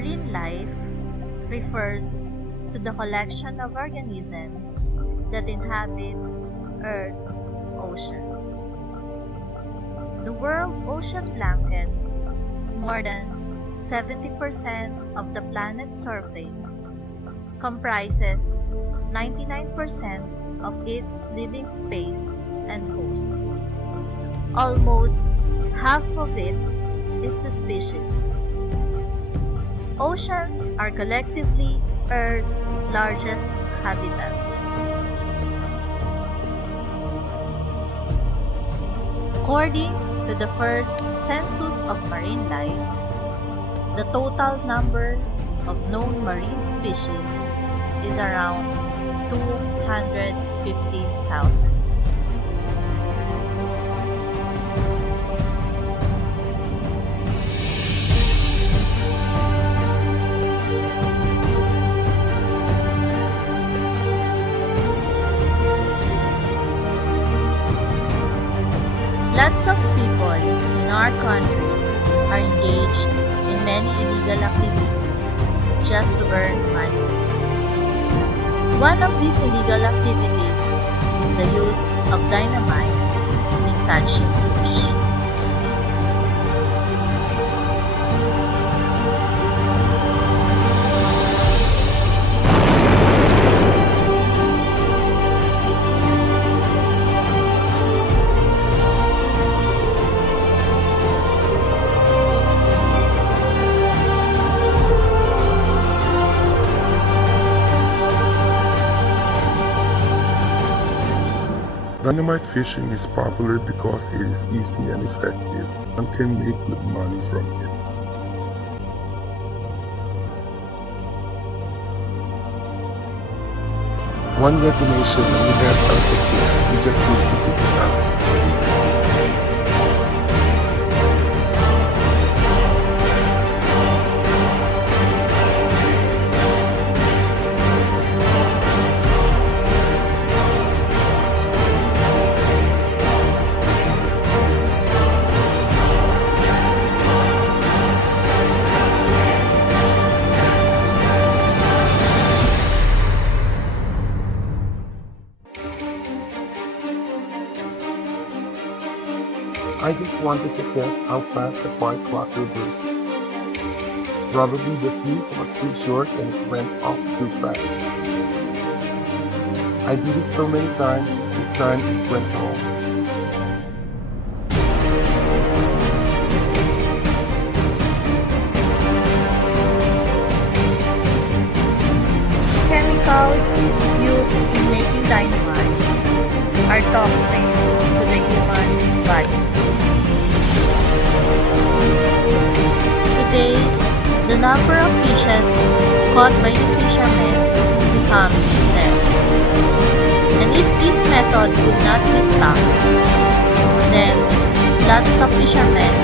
Marine life refers to the collection of organisms that inhabit Earth's oceans. The world ocean blankets more than 70% of the planet's surface, comprises 99% of its living space and hosts. Almost half of it is species. Oceans are collectively Earth's largest habitat. According to the first census of marine life, the total number of known marine species is around 250,000. Lots of people in our country are engaged in many illegal activities just to earn money. One of these illegal activities is the use of dynamites in catching fish. Dynamite fishing is popular because it is easy and effective and can make good money from it. One detonation and you have tons of fish, you just need to pick it up. I just wanted to test how fast the spark clock will burst. Probably the fuse was too short and it went off too fast. I did it so many times, this time it went wrong. Chemicals used in making dynamites are toxic to the human body. Today, the number of fishes caught by the fishermen becomes less. And if this method would not be stopped, then lots of fishermen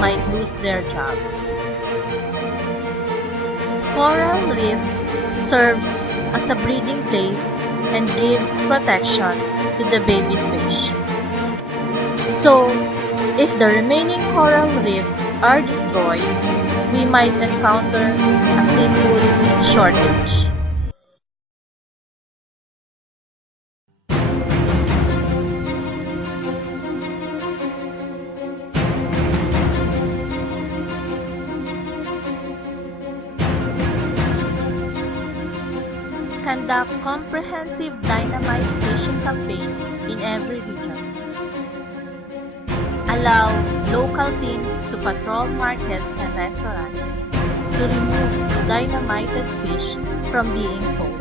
might lose their jobs. Coral reef serves as a breeding place and gives protection to the baby fish. So, if the remaining coral reefs are destroyed, we might encounter a seafood shortage. Conduct comprehensive dynamite fishing campaign in every region. Allow local teams to patrol markets and restaurants to remove dynamited fish from being sold.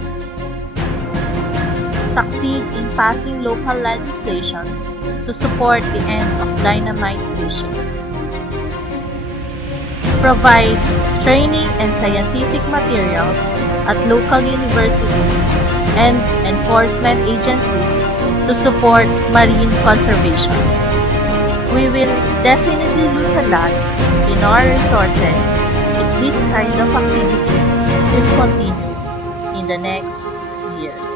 Succeed in passing local legislations to support the end of dynamite fishing. Provide training and scientific materials at local universities and enforcement agencies to support marine conservation. We will definitely lose a lot in our resources if this kind of activity will continue in the next years.